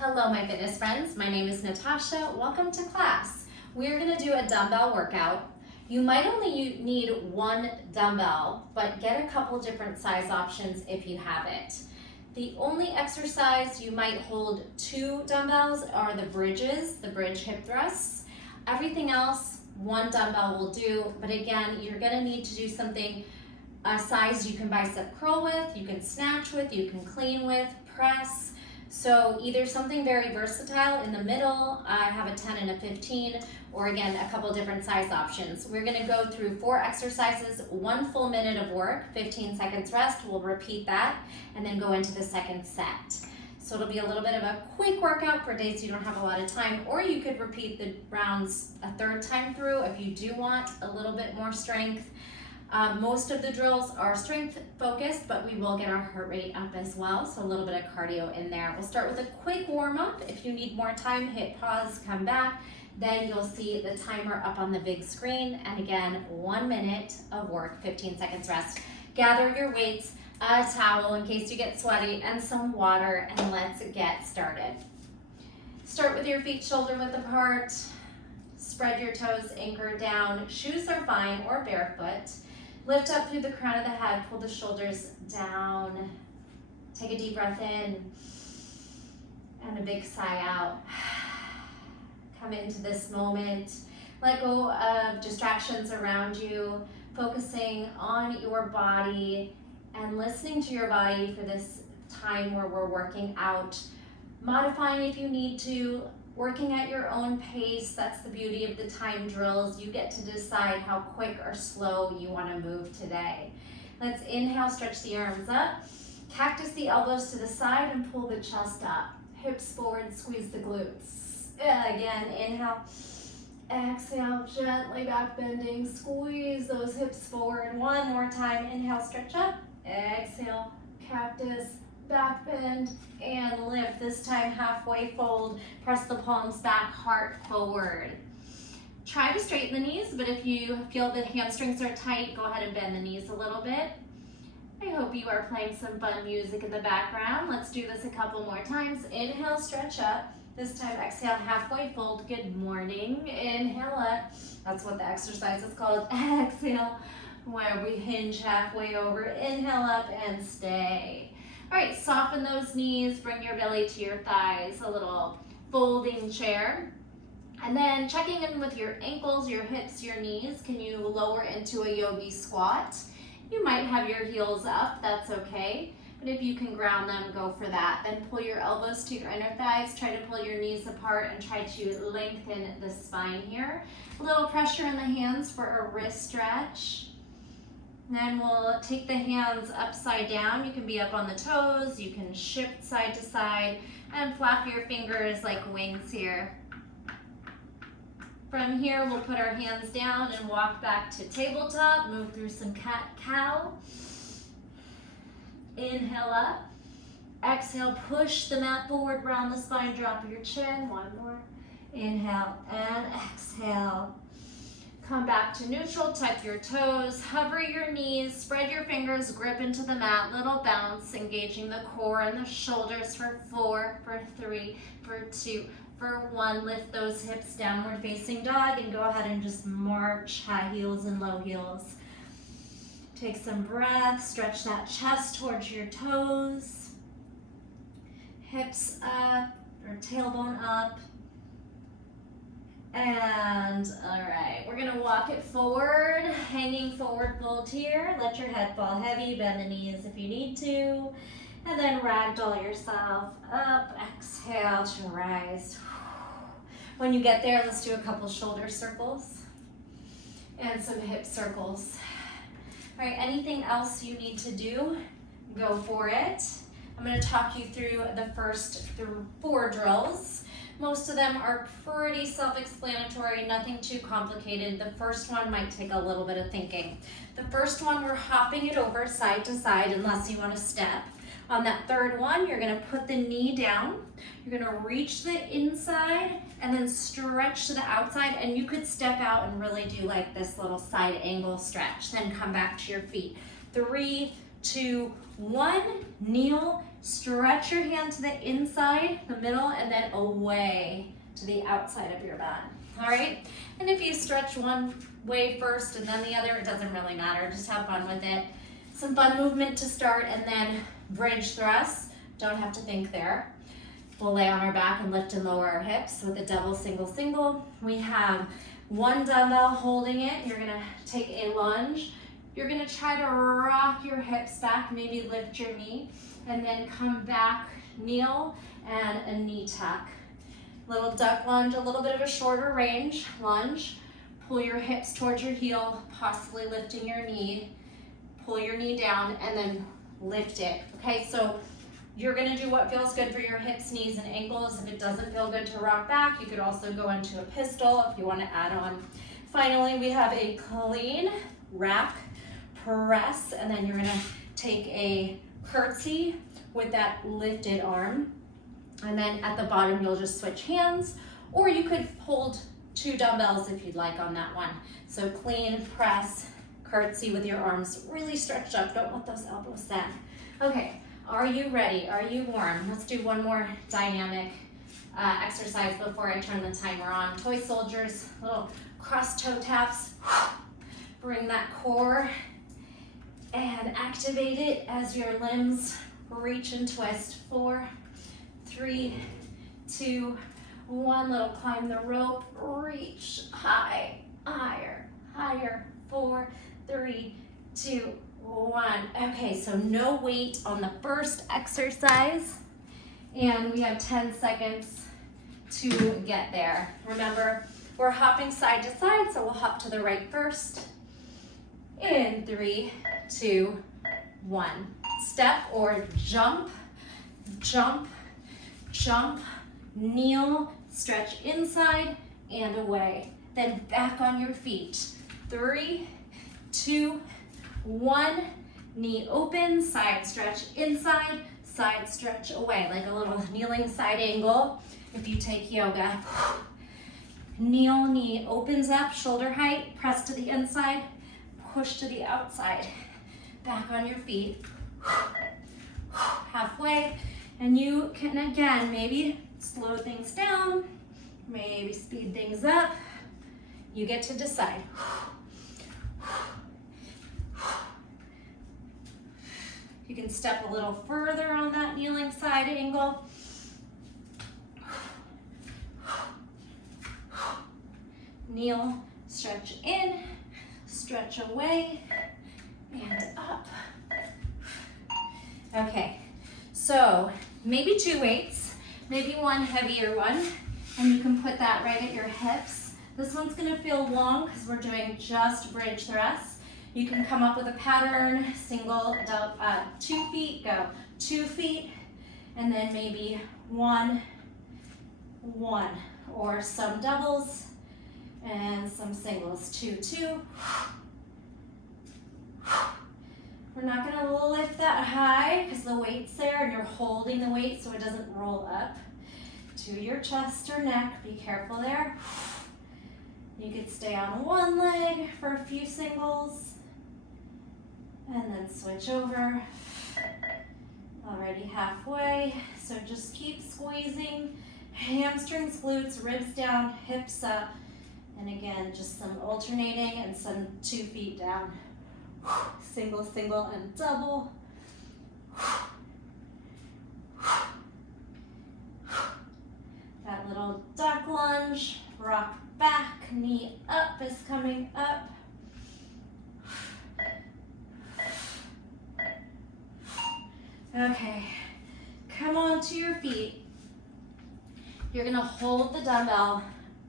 Hello, my fitness friends. My name is Natasha. Welcome to class. We're going to do a dumbbell workout. You might only need one dumbbell, but get a couple different size options if you have it. The only exercise you might hold 2 dumbbells are the bridges, the bridge hip thrusts. Everything else, 1 dumbbell will do, but again, you're going to need to do something a size you can bicep curl with, you can snatch with, you can clean with, press. So either something very versatile in the middle, I have a 10 and a 15, or again, a couple different size options. We're gonna go through 4 exercises, 1 full minute of work, 15 seconds rest. We'll repeat that and then go into the second set. So it'll be a little bit of a quick workout for days you don't have a lot of time, or you could repeat the rounds a 3rd time through if you do want a little bit more strength. Most of the drills are strength focused, but we will get our heart rate up as well, so a little bit of cardio in there. We'll start with a quick warm up. If you need more time, hit pause, come back. Then you'll see the timer up on the big screen. And again, 1 minute of work, 15 seconds rest. Gather your weights, a towel in case you get sweaty, and some water, and let's get started. Start with your feet shoulder width apart. Spread your toes, anchor down. Shoes are fine, or barefoot. Lift up through the crown of the head, pull the shoulders down. Take a deep breath in and a big sigh out. Come into this moment. Let go of distractions around you, focusing on your body and listening to your body for this time where we're working out. Modifying if you need to, working at your own pace. That's the beauty of the time drills. You get to decide how quick or slow you want to move today. Let's inhale, stretch the arms up. Cactus the elbows to the side and pull the chest up. Hips forward, squeeze the glutes. Again, inhale. Exhale, gently back bending. Squeeze those hips forward. One more time. Inhale, stretch up. Exhale, cactus. Back bend and lift. This time halfway fold. Press the palms back, heart forward. Try to straighten the knees, but if you feel the hamstrings are tight, go ahead and bend the knees a little bit. I hope you are playing some fun music in the background. Let's do this a couple more times. Inhale, stretch up. This time exhale, halfway fold. Good morning. Inhale up. That's what the exercise is called. Exhale, where we hinge halfway over. Inhale up and stay. All right, soften those knees, bring your belly to your thighs, a little folding chair. And then checking in with your ankles, your hips, your knees. Can you lower into a yogi squat? You might have your heels up, that's okay. But if you can ground them, go for that. Then pull your elbows to your inner thighs, try to pull your knees apart and try to lengthen the spine here. A little pressure in the hands for a wrist stretch. Then we'll take the hands upside down. You can be up on the toes, you can shift side to side, and flap your fingers like wings here. From here, we'll put our hands down and walk back to tabletop, move through some cat-cow. Inhale up. Exhale, push the mat forward, round the spine, drop your chin. One more. Inhale and exhale. Come back to neutral, tuck your toes, hover your knees, spread your fingers, grip into the mat, little bounce, engaging the core and the shoulders for 4, for 3, for 2, for 1. Lift those hips, downward facing dog, and go ahead and just march high heels and low heels. Take some breath, stretch that chest towards your toes, hips up, or tailbone up. And all right, we're gonna walk it forward, hanging forward fold here. Let your head fall heavy, bend the knees if you need to. And then ragdoll yourself up, exhale to rise. When you get there, let's do a couple shoulder circles and some hip circles. All right, anything else you need to do, go for it. I'm gonna talk you through the first 4 drills. Most of them are pretty self-explanatory, nothing too complicated. The first one might take a little bit of thinking. The first one, we're hopping it over side to side unless you want to step. On that 3rd one, you're gonna put the knee down. You're gonna reach the inside and then stretch to the outside, and you could step out and really do like this little side angle stretch. Then come back to your feet. 3, 2, 1, kneel, stretch your hand to the inside, the middle, and then away to the outside of your mat. All right? And if you stretch one way first and then the other, it doesn't really matter. Just have fun with it. Some fun movement to start, and then bridge thrusts. Don't have to think there. We'll lay on our back and lift and lower our hips with a double, single, single. We have 1 dumbbell holding it. You're gonna take a lunge. You're gonna try to rock your hips back, maybe lift your knee, and then come back, kneel, and a knee tuck. Little duck lunge, a little bit of a shorter range lunge. Pull your hips towards your heel, possibly lifting your knee. Pull your knee down and then lift it. Okay, so you're gonna do what feels good for your hips, knees, and ankles. If it doesn't feel good to rock back, you could also go into a pistol if you wanna add on. Finally, we have a clean rack press, and then you're gonna take a curtsy with that lifted arm. And then at the bottom, you'll just switch hands, or you could hold 2 dumbbells if you'd like on that one. So clean, press, curtsy with your arms really stretched up. Don't let those elbows sag. Okay, are you ready? Are you warm? Let's do one more dynamic exercise before I turn the timer on. Toy soldiers, little cross toe taps. Bring that core and activate it as your limbs reach and twist. 4, 3, 2, 1. Little climb the rope, reach high, higher, higher. 4, 3, 2, 1. Okay, so no weight on the first exercise, and we have 10 seconds to get there. Remember, we're hopping side to side, so we'll hop to the right first. In 3, 2, 1. Step or jump, jump, jump, kneel, stretch inside and away. Then back on your feet. 3, 2, 1. Knee open, side stretch inside, side stretch away, like a little kneeling side angle if you take yoga. Kneel, knee opens up, shoulder height, press to the inside, push to the outside. Back on your feet. Halfway. And you can, again, maybe slow things down, maybe speed things up. You get to decide. You can step a little further on that kneeling side angle. Kneel, stretch in, stretch away, and up. Okay, so maybe 2 weights, maybe 1 heavier one, and you can put that right at your hips. This one's gonna feel long because we're doing just bridge thrusts. You can come up with a pattern, single, 2 feet, go 2 feet, and then maybe 1, 1, or some doubles and some singles, 2, 2. We're not gonna lift that high because the weight's there and you're holding the weight so it doesn't roll up to your chest or neck. Be careful there. You could stay on one leg for a few singles and then switch over. Already halfway, so just keep squeezing. Hamstrings, glutes, ribs down, hips up. And again, just some alternating and some 2 feet down. Single, single, and double. That little duck lunge, rock back, knee up is coming up. Okay, come on to your feet. You're gonna hold the dumbbell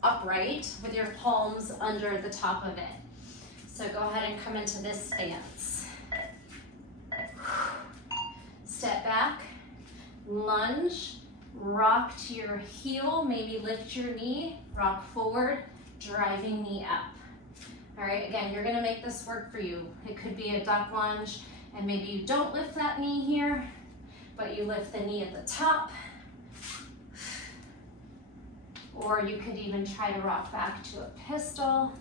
upright with your palms under the top of it. So go ahead and come into this stance. Step back, lunge, rock to your heel, maybe lift your knee, rock forward, driving knee up. All right, again, you're gonna make this work for you. It could be a duck lunge, and maybe you don't lift that knee here, but you lift the knee at the top. Or you could even try to rock back to a pistol,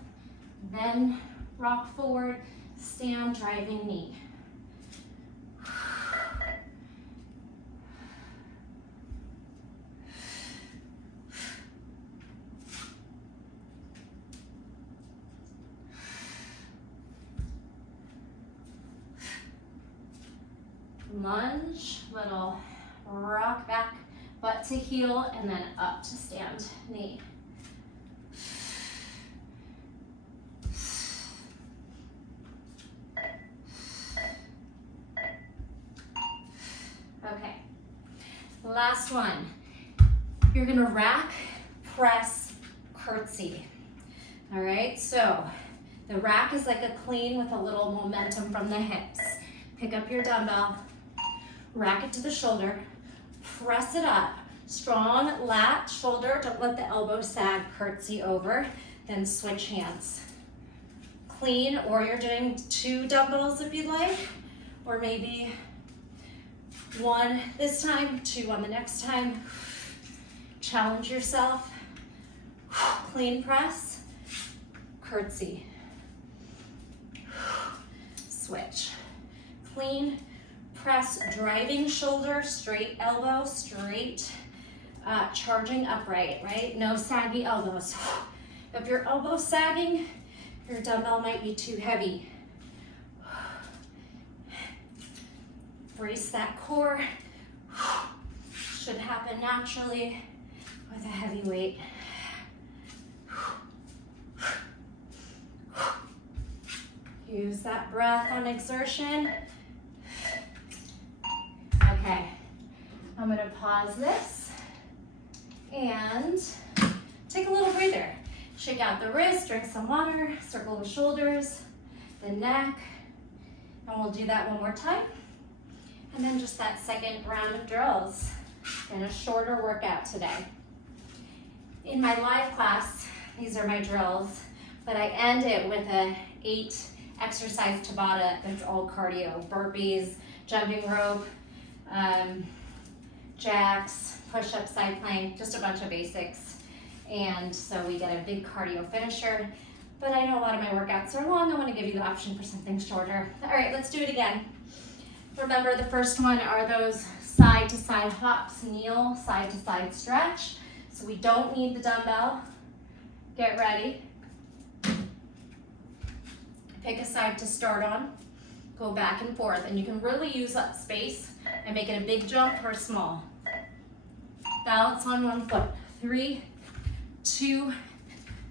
then rock forward, stand, driving knee. Lunge, little rock back, butt to heel, and then up to stand knee. Okay, last one. You're gonna rack, press, curtsy. All right, so the rack is like a clean with a little momentum from the hips. Pick up your dumbbell, rack it to the shoulder, press it up. Strong lat, shoulder, don't let the elbow sag, curtsy over, then switch hands. Clean, or you're doing 2 dumbbells if you'd like, or maybe 1 this time, 2 on the next time. Challenge yourself. Clean press, curtsy. Switch. Clean press, driving shoulder, straight elbow, straight, charging upright, right? No saggy elbows. If your elbow's sagging, your dumbbell might be too heavy. Brace that core. Should happen naturally with a heavy weight. Use that breath on exertion. Okay, I'm gonna pause this and take a little breather. Shake out the wrist, drink some water, circle the shoulders, the neck, and we'll do that one more time. And then just that second round of drills and a shorter workout today. In my live class, these are my drills, but I end it with a 8 exercise Tabata that's all cardio. Burpees, jumping rope, jacks, push-up, side plank, just a bunch of basics. And so we get a big cardio finisher. But I know a lot of my workouts are long. I want to give you the option for something shorter. All right, let's do it again. Remember, the first one are those side to side hops, kneel, side to side stretch. So we don't need the dumbbell. Get ready. Pick a side to start on. Go back and forth, and you can really use up space and make it a big jump or small. Balance on one foot. 3, 2,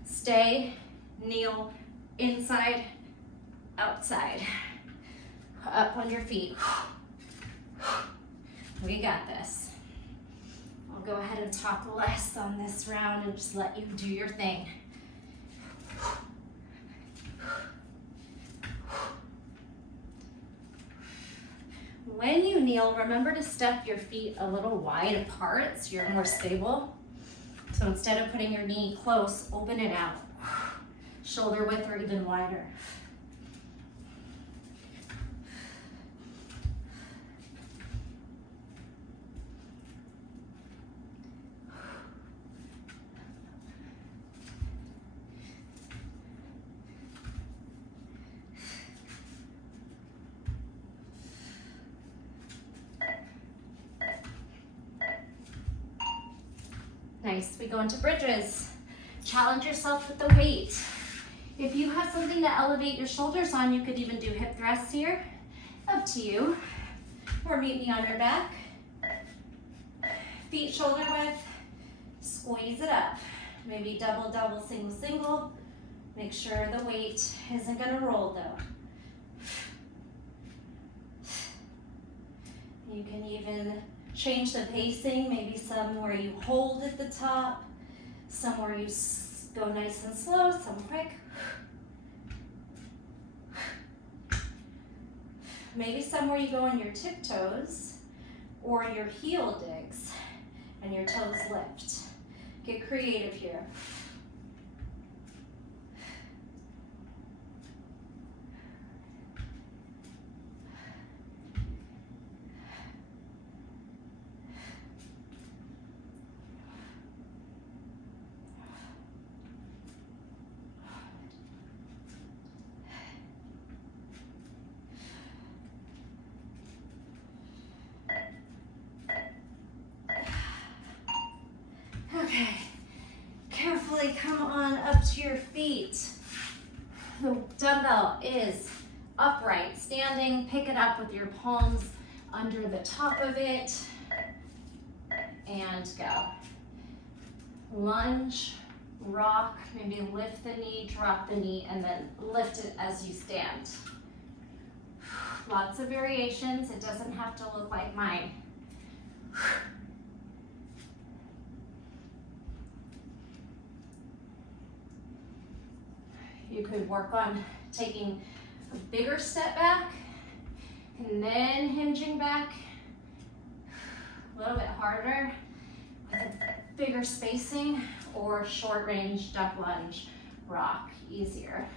stay, kneel, inside, outside. Up on your feet. We got this. I'll go ahead and talk less on this round and just let you do your thing. When you kneel, remember to step your feet a little wide apart so you're more stable. So instead of putting your knee close, open it out. Shoulder width or even wider. Nice, we go into bridges. Challenge yourself with the weight. If you have something to elevate your shoulders on, you could even do hip thrusts here. Up to you. Or meet me on your back. Feet shoulder width. Squeeze it up. Maybe double, double, single, single. Make sure the weight isn't gonna roll though. You can even change the pacing, maybe some where you hold at the top, some where you go nice and slow, some quick. Maybe somewhere you go on your tiptoes or your heel digs and your toes lift. Get creative here. Okay, carefully come on up to your feet. The dumbbell is upright, standing. Pick it up with your palms under the top of it, and go. Lunge, rock, maybe lift the knee, drop the knee, and then lift it as you stand. Lots of variations. It doesn't have to look like mine. You could work on taking a bigger step back and then hinging back a little bit harder with a bigger spacing, or short range duck lunge, rock, easier.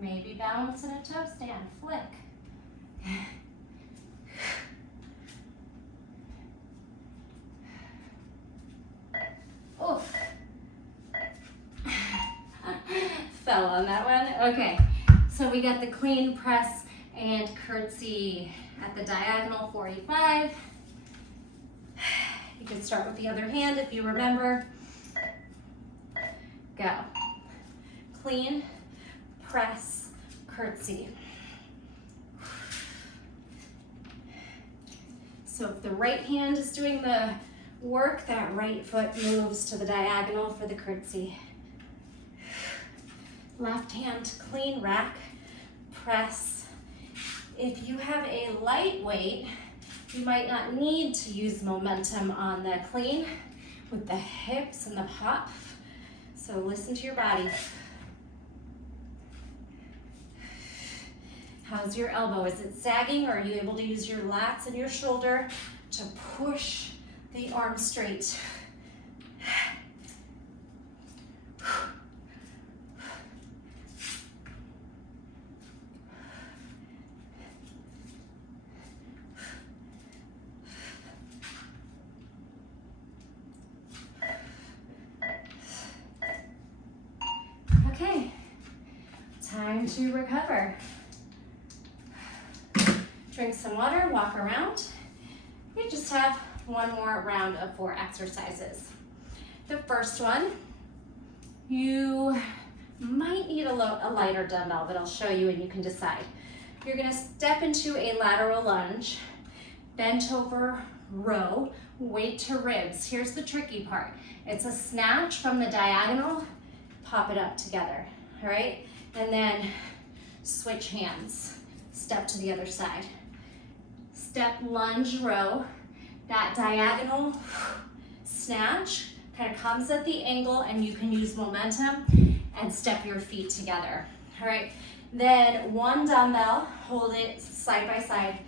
Maybe balance in a toe stand, flick. Oof. Fell on that one. Okay, so we got the clean press and curtsy at the diagonal 45. You can start with the other hand if you remember. Go. Clean, press, curtsy. So if the right hand is doing the work, that right foot moves to the diagonal for the curtsy. Left hand, clean rack, press. If you have a light weight, you might not need to use momentum on the clean with the hips and the pop. So listen to your body. How's your elbow? Is it sagging, or are you able to use your lats and your shoulder to push the arm straight? Okay, time to recover. Drink some water, walk around. We just have one more round of 4 exercises. The first one, you might need a lighter dumbbell, but I'll show you and you can decide. You're gonna step into a lateral lunge, bent over row, weight to ribs. Here's the tricky part. It's a snatch from the diagonal, pop it up together, all right? And then switch hands, step to the other side. Step, lunge, row. That diagonal snatch kind of comes at the angle, and you can use momentum and step your feet together. All right, then 1 dumbbell, hold it side by side,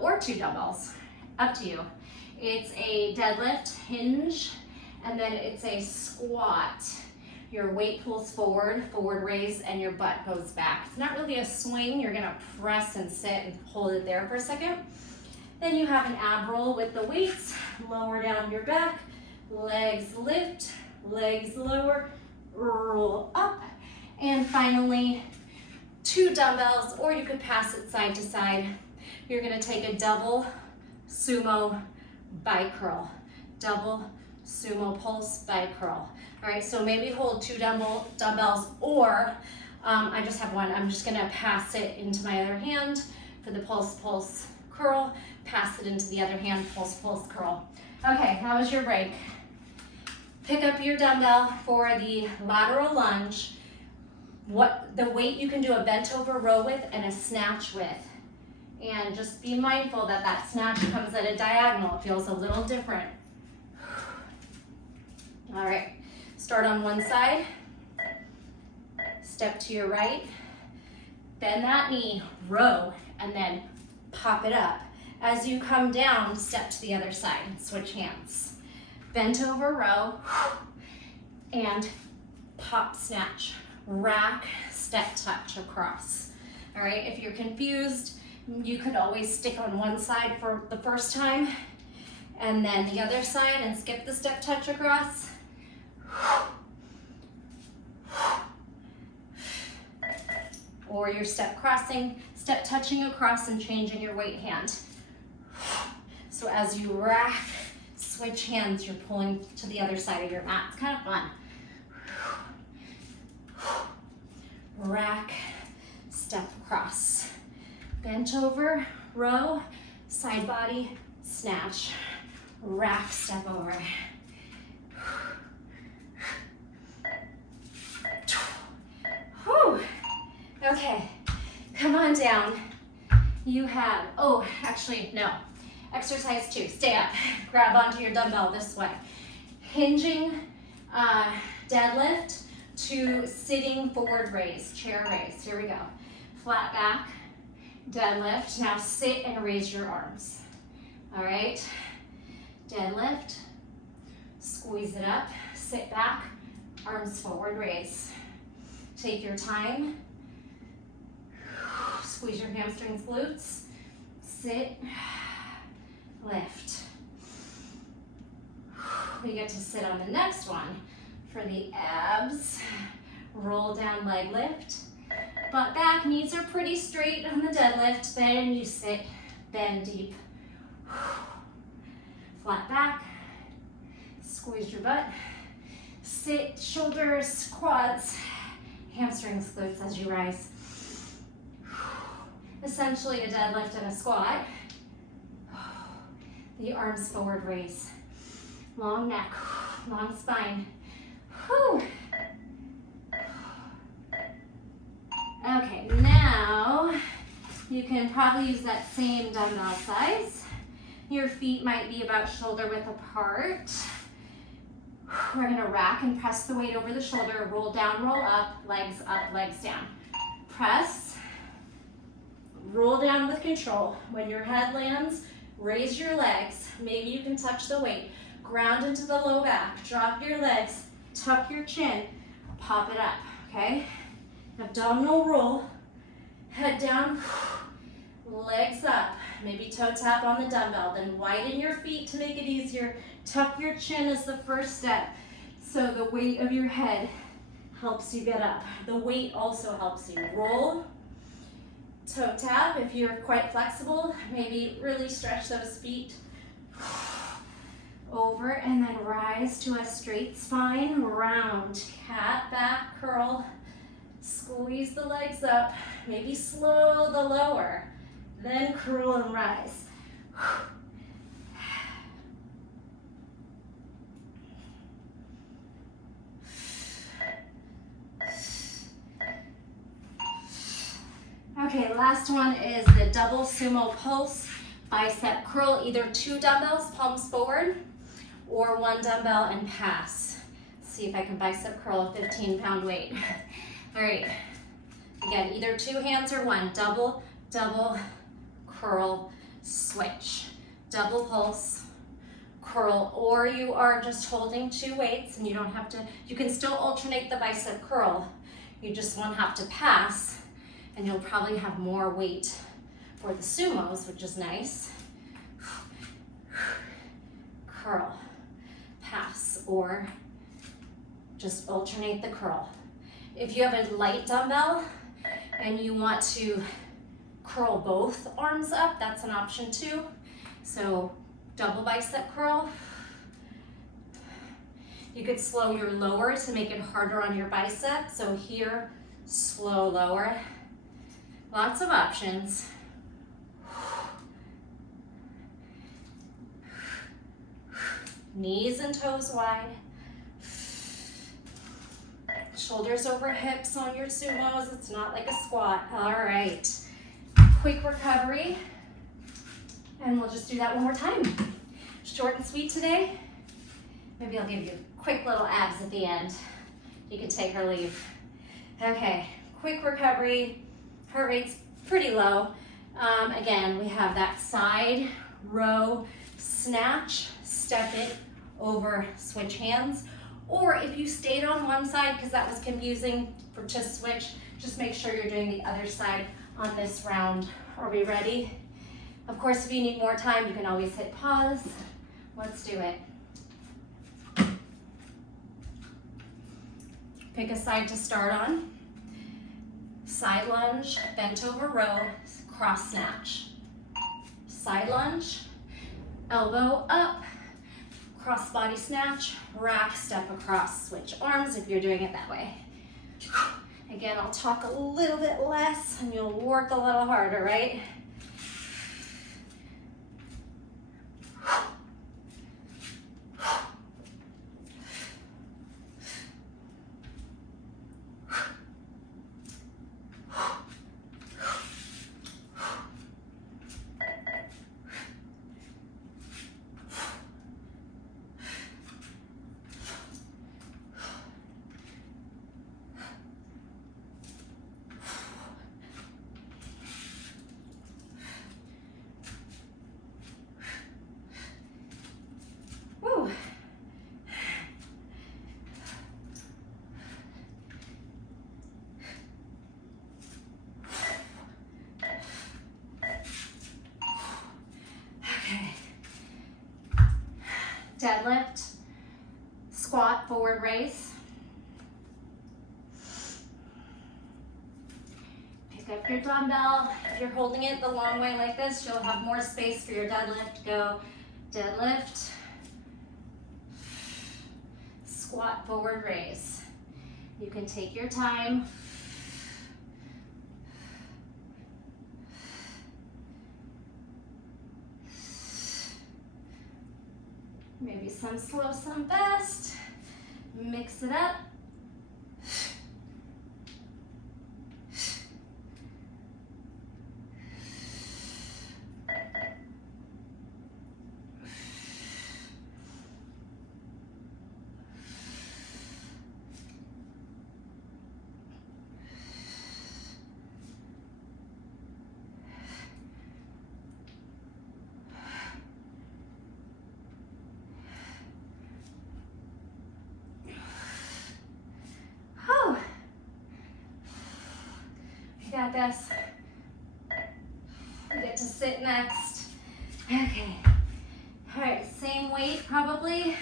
or 2 dumbbells, up to you. It's a deadlift, hinge, and then it's a squat. Your weight pulls forward, forward raise, and your butt goes back. It's not really a swing. You're gonna press and sit and hold it there for a second. Then you have an ab roll with the weights, lower down your back, legs lift, legs lower, roll up, and finally 2 dumbbells, or you could pass it side to side. You're gonna take a double sumo bicep curl, double sumo pulse bicep curl. All right, so maybe hold 2 dumbbells, or I just have 1. I'm just gonna pass it into my other hand for the pulse curl, pass it into the other hand, pulse curl. Okay, how was your break? Pick up your dumbbell for the lateral lunge. The weight you can do a bent over row with and a snatch with. And just be mindful that that snatch comes at a diagonal. It feels a little different. All right, start on one side, step to your right, bend that knee, row, and then pop it up. As you come down, step to the other side, switch hands. Bent over row, and pop snatch, rack, step touch across. All right, if you're confused, you could always stick on one side for the first time, and then the other side and skip the step touch across. Or your step crossing, step touching across and changing your weight hand. So as you rack, Switch hands, you're pulling to the other side of your mat. It's kind of fun. Rack, step across. Bent over, row, side body, snatch. Rack, step over. Whew. Okay, come on down. You have, oh, actually, no. Exercise 2, stay up. Grab onto your dumbbell this way. Hinging deadlift to sitting forward raise, chair raise. Here we go. Flat back, deadlift. Now sit and raise your arms. All right, deadlift, squeeze it up, sit back, arms forward, raise. Take your time. Squeeze your hamstrings, glutes. Sit, lift. We get to sit on the next one for the abs. Roll down, leg lift. Butt back, knees are pretty straight on the deadlift. Then you sit, bend deep. Flat back, squeeze your butt. Sit, shoulders, quads, hamstrings, glutes as you rise. Essentially a deadlift and a squat. The arms forward raise. Long neck, long spine. Whew. Okay, now you can probably use that same dumbbell size. Your feet might be about shoulder width apart. We're gonna rack and press the weight over the shoulder, roll down, roll up, legs down. Press, roll down with control. When your head lands, raise your legs. Maybe you can touch the weight. Ground into the low back, drop your legs, tuck your chin, pop it up, okay? Abdominal roll, head down, legs up. Maybe toe tap on the dumbbell, then widen your feet to make it easier. Tuck your chin as the first step. So the weight of your head helps you get up. The weight also helps you. Roll, toe tap. If you're quite flexible, maybe really stretch those feet. Over and then rise to a straight spine, round, cat, back, curl. Squeeze the legs up, maybe slow the lower, then curl and rise. Okay, last one is the double sumo pulse bicep curl, either 2 dumbbells, palms forward, or 1 dumbbell and pass. Let's see if I can bicep curl a 15-pound weight. All right, again, either 2 hands or 1. Double, double, curl, switch. Double pulse, curl, or you are just holding 2 weights and you don't have to, you can still alternate the bicep curl. You just won't have to pass, and you'll probably have more weight for the sumos, which is nice. Curl, pass, or just alternate the curl. If you have a light dumbbell and you want to curl both arms up, that's an option too. So double bicep curl. You could slow your lower to make it harder on your bicep. So here, slow lower. Lots of options. Knees and toes wide. Shoulders over hips on your sumos. It's not like a squat. All right. Quick recovery. And we'll just do that one more time. Short and sweet today. Maybe I'll give you quick little abs at the end. You can take or leave. Okay, quick recovery. Heart rate's pretty low. Again, we have that side row snatch, step it over, switch hands. Or if you stayed on one side because that was confusing to switch, just make sure you're doing the other side on this round. Are we ready? Of course, if you need more time, you can always hit pause. Let's do it. Pick a side to start on. Side lunge, bent over row, cross snatch. Side lunge, elbow up, cross body snatch, rack, step across, switch arms if you're doing it that way. Again, I'll talk a little bit less and you'll work a little harder, right? Deadlift, squat, forward raise. Pick up your dumbbell. If you're holding it the long way like this, you'll have more space for your deadlift. Go deadlift, squat, forward raise. You can take your time. Maybe some slow, some fast. Mix it up. Got this. We get to sit next. Okay. All right, same weight probably.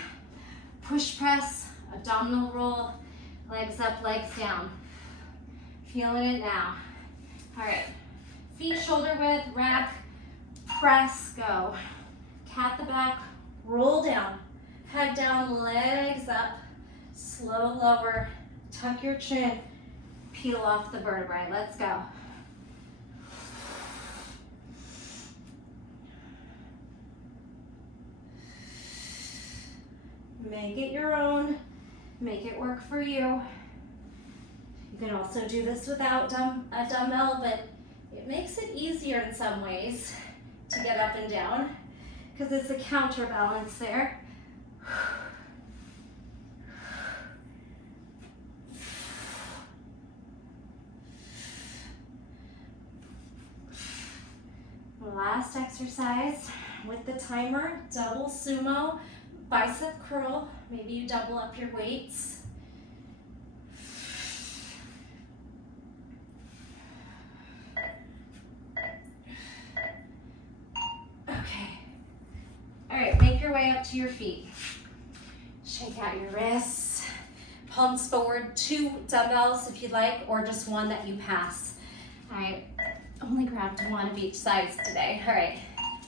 Push press, abdominal roll, legs up, legs down. Feeling it now. All right, feet shoulder width, rack, press, go. Cat the back, roll down. Head down, legs up, slow lower, tuck your chin. Peel off the vertebrae. Let's go. Make it your own. Make it work for you. You can also do this without a dumbbell, but it makes it easier in some ways to get up and down because it's a counterbalance there. Last exercise with the timer, double sumo, bicep curl. Maybe you double up your weights. Okay. All right, make your way up to your feet. Shake out your wrists. Palms forward, 2 dumbbells if you'd like, or just one that you pass. All right. Only grabbed one of each side today. All right,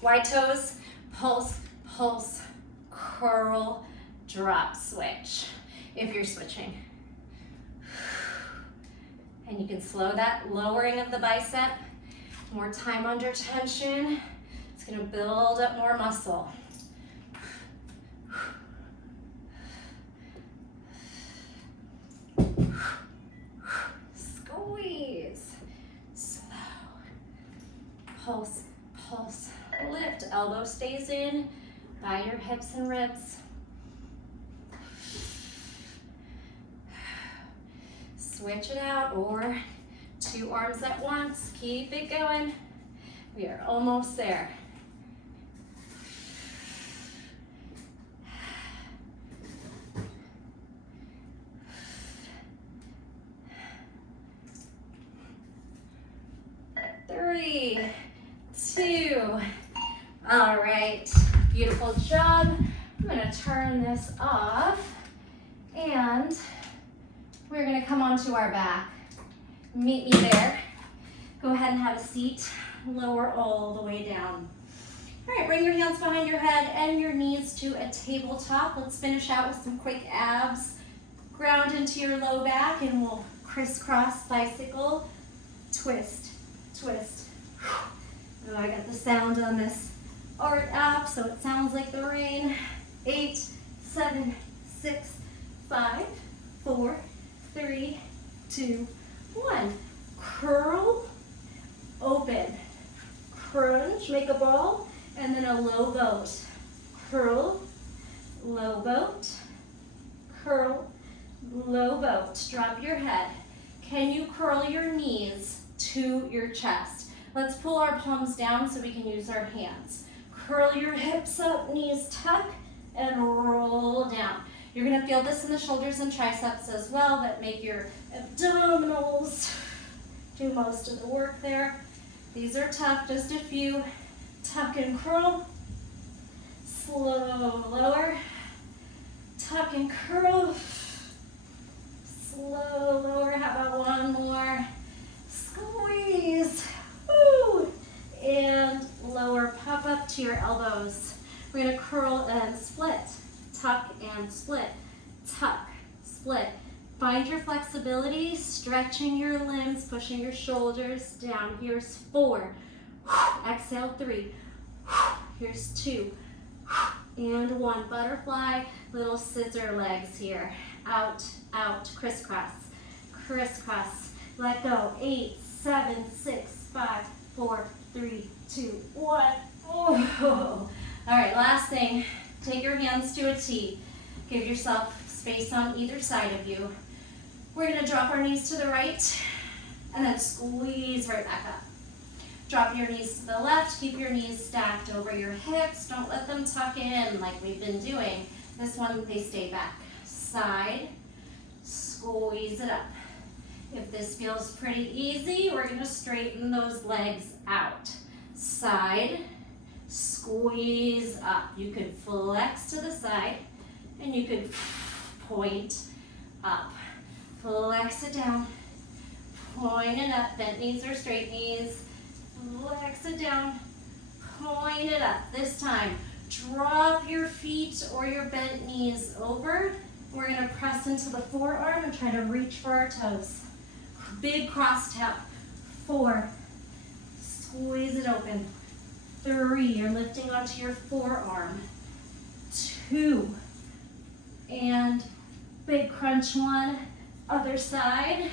wide toes, pulse, pulse, curl, drop, switch, if you're switching. And you can slow that lowering of the bicep. More time under tension. It's gonna build up more muscle. Squeeze. Pulse, pulse, lift. Elbow stays in by your hips and ribs. Switch it out, or 2 arms at once. Keep it going. We are almost there. Three, 2. All right, beautiful job. I'm gonna turn this off and we're gonna come onto our back. Meet me there. Go ahead and have a seat. Lower all the way down. All right, bring your hands behind your head and your knees to a tabletop. Let's finish out with some quick abs. Ground into your low back and we'll crisscross bicycle. Twist, twist. Oh, I got the sound on this art app, so it sounds like the rain. 8, 7, 6, 5, 4, 3, 2, 1. Curl, open, crunch, make a ball, and then a low boat. Curl, low boat, curl, low boat. Drop your head. Can you curl your knees to your chest? Let's pull our palms down so we can use our hands. Curl your hips up, knees tuck, and roll down. You're gonna feel this in the shoulders and triceps as well, that make your abdominals do most of the work there. These are tough, just a few. Tuck and curl, slow lower, tuck and curl, slow lower. How about one more? Squeeze, woo, and lower, pop up to your elbows. We're gonna curl and split, tuck and split, tuck, split. Find your flexibility, stretching your limbs, pushing your shoulders down. Here's 4, exhale 3, here's 2, and 1. Butterfly, little scissor legs here. Out, out, crisscross, crisscross. Let go. 8, 7, 6, 5, 4, 3, 2, 1. Oh. All right, last thing. Take your hands to a T. Give yourself space on either side of you. We're gonna drop our knees to the right and then squeeze right back up. Drop your knees to the left. Keep your knees stacked over your hips. Don't let them tuck in like we've been doing. This one, they stay back. Side, squeeze it up. If this feels pretty easy, we're gonna straighten those legs out. Side, squeeze up. You could flex to the side and you could point up. Flex it down, point it up. Bent knees or straight knees. Flex it down, point it up. This time, drop your feet or your bent knees over. We're gonna press into the forearm and try to reach for our toes. Big cross tap. 4, squeeze it open. 3, you're lifting onto your forearm. 2, and big crunch. 1, other side.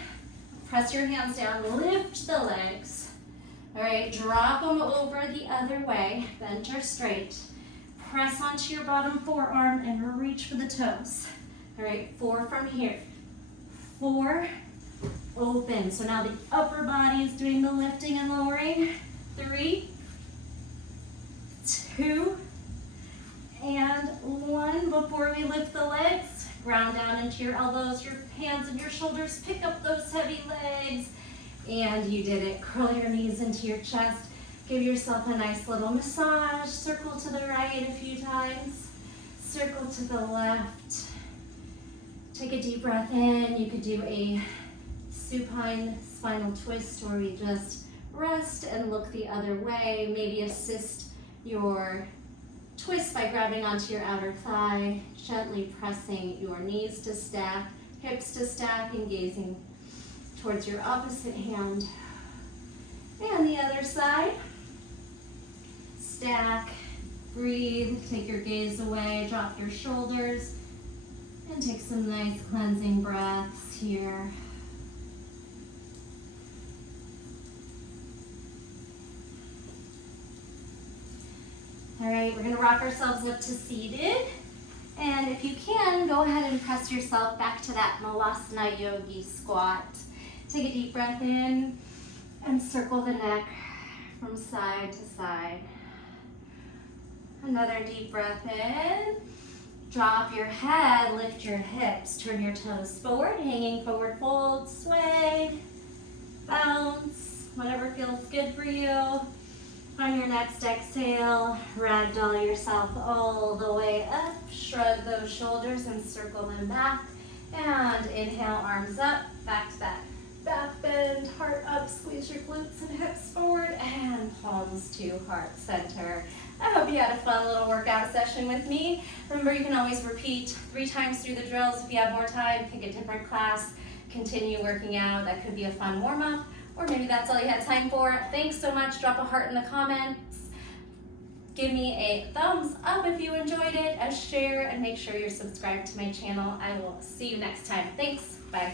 Press your hands down, lift the legs. All right, drop them over the other way, bent or straight. Press onto your bottom forearm and reach for the toes. All right, 4 from here. 4, open. So now the upper body is doing the lifting and lowering. 3, 2, and 1. Before we lift the legs, ground down into your elbows, your hands and your shoulders. Pick up those heavy legs. And you did it. Curl your knees into your chest. Give yourself a nice little massage. Circle to the right a few times. Circle to the left. Take a deep breath in. You could do a supine spinal twist where we just rest and look the other way. Maybe assist your twist by grabbing onto your outer thigh, gently pressing your knees to stack, hips to stack, and gazing towards your opposite hand. And the other side. Stack, breathe, take your gaze away, drop your shoulders, and take some nice cleansing breaths here. All right, we're gonna rock ourselves up to seated. And if you can, go ahead and press yourself back to that Malasana Yogi squat. Take a deep breath in and circle the neck from side to side. Another deep breath in. Drop your head, lift your hips, turn your toes forward, hanging forward fold, sway, bounce, whatever feels good for you. On your next exhale, ragdoll yourself all the way up. Shrug those shoulders and circle them back. And inhale, arms up, back to back. Back bend, heart up, squeeze your glutes and hips forward, and palms thumbs to heart center. I hope you had a fun little workout session with me. Remember, you can always repeat 3 times through the drills. If you have more time, pick a different class, continue working out. That could be a fun warm-up, or maybe that's all you had time for. Thanks so much. Drop a heart in the comments. Give me a thumbs up if you enjoyed it, a share, and make sure you're subscribed to my channel. I will see you next time. Thanks. Bye.